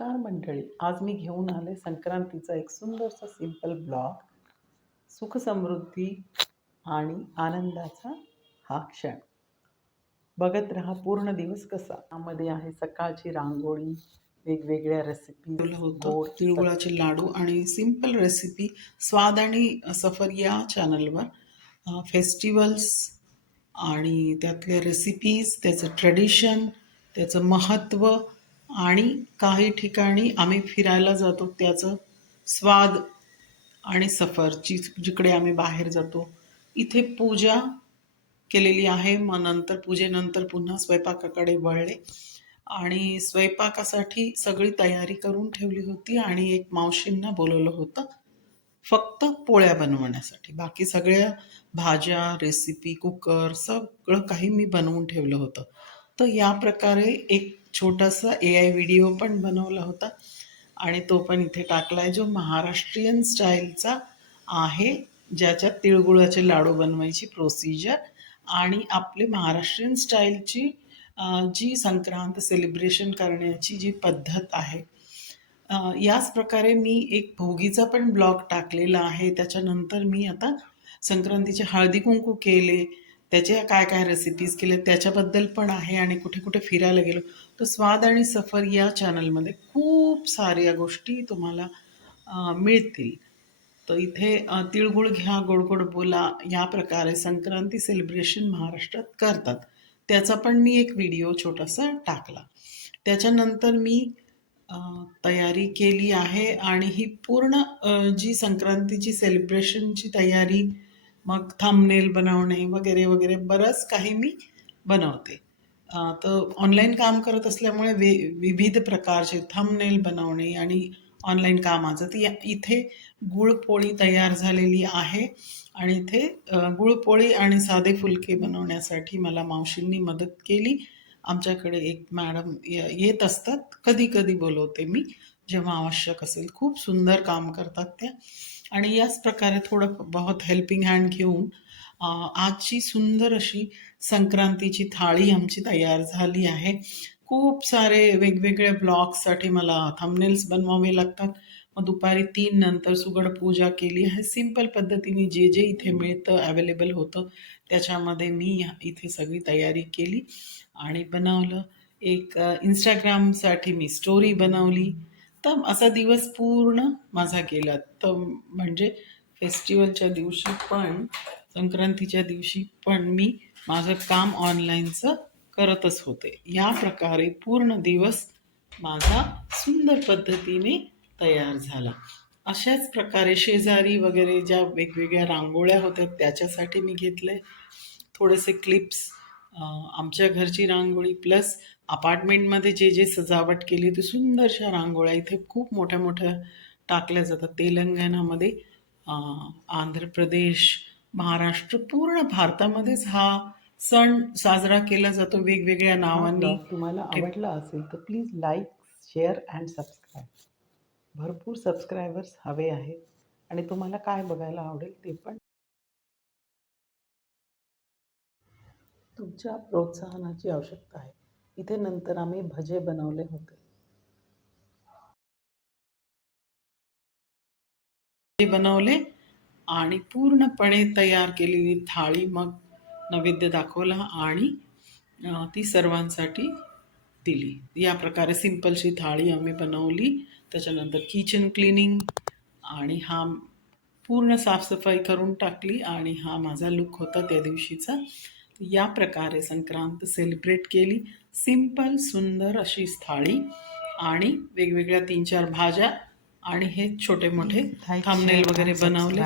नमस्कार मंडळी. आज मी घेऊन आले संक्रांतीचा एक सुंदरसा सिंपल ब्लॉग. सुख समृद्धी आणि आनंदाचा हा क्षण बघत राहा पूर्ण दिवस कसा. यामध्ये आहे सकाळची रांगोळी, वेगवेगळ्या रेसिपी, होतं गोड तिळगुळाचे लाडू आणि सिंपल रेसिपी स्वाद आणि सफर या चॅनलवर फेस्टिवल्स आणि त्यातल्या रेसिपीज, त्याचं ट्रेडिशन, त्याचं महत्त्व आणि काही ठिकाणी आम्ही फिरायला जातो त्याचं स्वाद आणि सफरची जिकडे आम्ही बाहेर जातो इथे पूजा केलेली आहे. मग नंतर पूजेनंतर पुन्हा स्वयंपाकाकडे वळले आणि स्वयंपाकासाठी सगळी तयारी करून ठेवली होती आणि एक मावशींना बोलवलं होतं फक्त पोळ्या बनवण्यासाठी. बाकी सगळ्या भाज्या, रेसिपी, कुकर सगळं काही मी बनवून ठेवलं होतं. तर या प्रकारे एक छोटासा AI व्हिडिओ पण बनवला होता आणि तो पण इथे टाकला आहे, जो महाराष्ट्रीयन स्टाईलचा आहे, ज्याच्यात तिळगुळाचे लाडू बनवायची प्रोसिजर आणि आपले महाराष्ट्रीयन स्टाईलची जी संक्रांत सेलिब्रेशन करण्याची जी पद्धत आहे. याच प्रकारे मी एक भोगीचा पण ब्लॉग टाकलेला आहे. त्याच्यानंतर मी आता संक्रांतीचे हळदी कुंकू केले, त्याच्या काय काय रेसिपीज केल्या त्याच्याबद्दल पण आहे आणि कुठे कुठे फिरायला गेलो. तर स्वाद आणि सफर या चॅनलमध्ये खूप साऱ्या गोष्टी तुम्हाला मिळतील. तर इथे तिळगुळ घ्या गोड गोड बोला या प्रकारे संक्रांती सेलिब्रेशन महाराष्ट्रात करतात, त्याचा पण मी एक व्हिडिओ छोटासा टाकला. त्याच्यानंतर मी तयारी केली आहे आणि ही पूर्ण जी संक्रांतीची सेलिब्रेशनची तयारी, मग थंबनेल बनवणे वगैरे वगैरे बरंच काही मी बनवते. तर ऑनलाईन काम करत असल्यामुळे विविध प्रकारचे थंबनेल बनवणे आणि ऑनलाईन कामाचं ती इथे गुळपोळी तयार झालेली आहे आणि इथे गुळपोळी आणि साधे फुलके बनवण्यासाठी मला मावशींनी मदत केली. आमच्याकडे एक मॅडम येत असतात, कधी कधी बोलवते मी जेव्हा आवश्यक असेल. खूप सुंदर काम करतात त्या आणि याच प्रकारे थोडं बहुत हेल्पिंग हँड घेऊन आजची सुंदर अशी संक्रांतीची थाळी आमची तयार झाली आहे. खूप सारे वेगवेगळ्या ब्लॉग्ससाठी मला थंबनेल्स बनवावे लागतात. मग दुपारी 3 नंतर सुगड पूजा केली आहे. सिंपल पद्धतीने जे जे इथे मिळतं अवेलेबल होतं त्याच्यामध्ये मी इथे सगळी तयारी केली आणि बनवलं. एक इंस्टाग्रामसाठी मी स्टोरी बनवली. तर असा दिवस पूर्ण माझा गेला. तर म्हणजे फेस्टिवलच्या दिवशी पण, संक्रांतीच्या दिवशी पण मी माझं काम ऑनलाईनचं करतच होते. या प्रकारे पूर्ण दिवस माझा सुंदर पद्धतीने तयार झाला. अशाच प्रकारे शेजारी वगैरे ज्या वेगवेगळ्या रांगोळ्या होत्या त्याच्यासाठी मी घेतले थोडेसे क्लिप्स. आमच्या घरची रांगोळी प्लस अपार्टमेंटमध्ये जे जे सजावट केली ती सुंदरशा रांगोळ्या इथे खूप मोठ्या मोठ्या टाकल्या जातात. तेलंगणामध्ये, आंध्र प्रदेश, महाराष्ट्र, पूर्ण भारतामध्येच हा सण साजरा केला जातो वेगवेगळ्या हा नावांनी. ब्लॉग तुम्हाला आवडला असेल तर please like, share and subscribe. भरपूर सबस्क्रायबर्स हवे आहेत आणि तुम्हाला काय बघायला आवडेल ते पण. तुमच्या प्रोत्साहनाची आवश्यकता आहे. इथे नंतर आम्ही भजे बनवले होते. ते बनवले आणि पूर्णपणे तयार केलेली थाळी मग नैवेद्य दाखवला आणि ती सर्वांसाठी दिली. या प्रकारे सिंपलशी थाळी आम्ही बनवली. त्याच्यानंतर किचन क्लिनिंग आणि हा पूर्ण साफसफाई करून टाकली आणि हा माझा लुक होता त्या दिवशीचा. या प्रकारे संक्रांत सेलिब्रेट केली. सिंपल सुंदर अशी थाळी आणि वेगवेगळ्या 3-4 भाज्या आणि हे छोटे मोठे थंबनेल वगैरे बनवले.